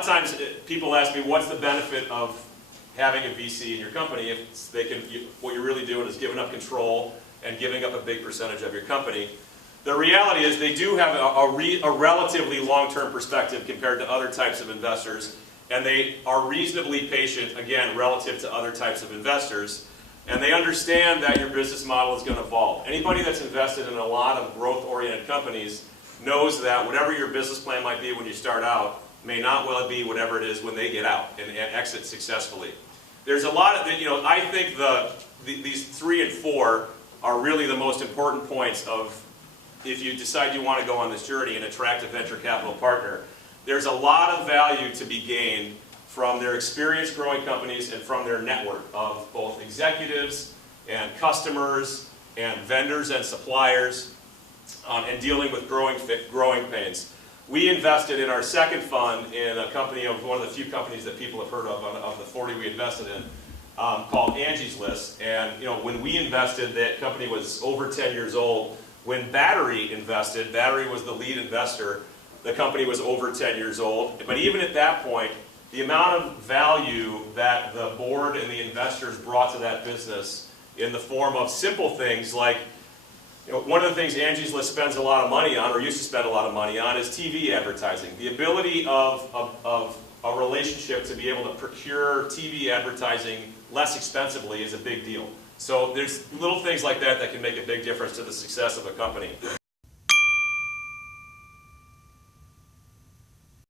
of times people ask me, what's the benefit of having a VC in your company if they can, what you're really doing is giving up control and giving up a big percentage of your company. The reality is they do have a relatively long-term perspective compared to other types of investors, and they are reasonably patient, again, relative to other types of investors, and they understand that your business model is going to evolve. Anybody that's invested in a lot of growth-oriented companies knows that whatever your business plan might be when you start out may not well be whatever it is when they get out and exit successfully. There's a lot of, I think these 3 and 4 are really the most important points of if you decide you want to go on this journey and attract a venture capital partner. There's a lot of value to be gained from their experience growing companies and from their network of both executives and customers and vendors and suppliers and dealing with growing pains. We invested in our second fund in a company, one of the few companies that people have heard of the 40 we invested in, called Angie's List. And when we invested, that company was over 10 years old. When Battery invested, Battery was the lead investor, the company was over 10 years old. But even at that point, the amount of value that the board and the investors brought to that business in the form of simple things like, one of the things Angie's List spends a lot of money on, or used to spend a lot of money on, is TV advertising. The ability of a relationship to be able to procure TV advertising less expensively is a big deal. So there's little things like that that can make a big difference to the success of a company.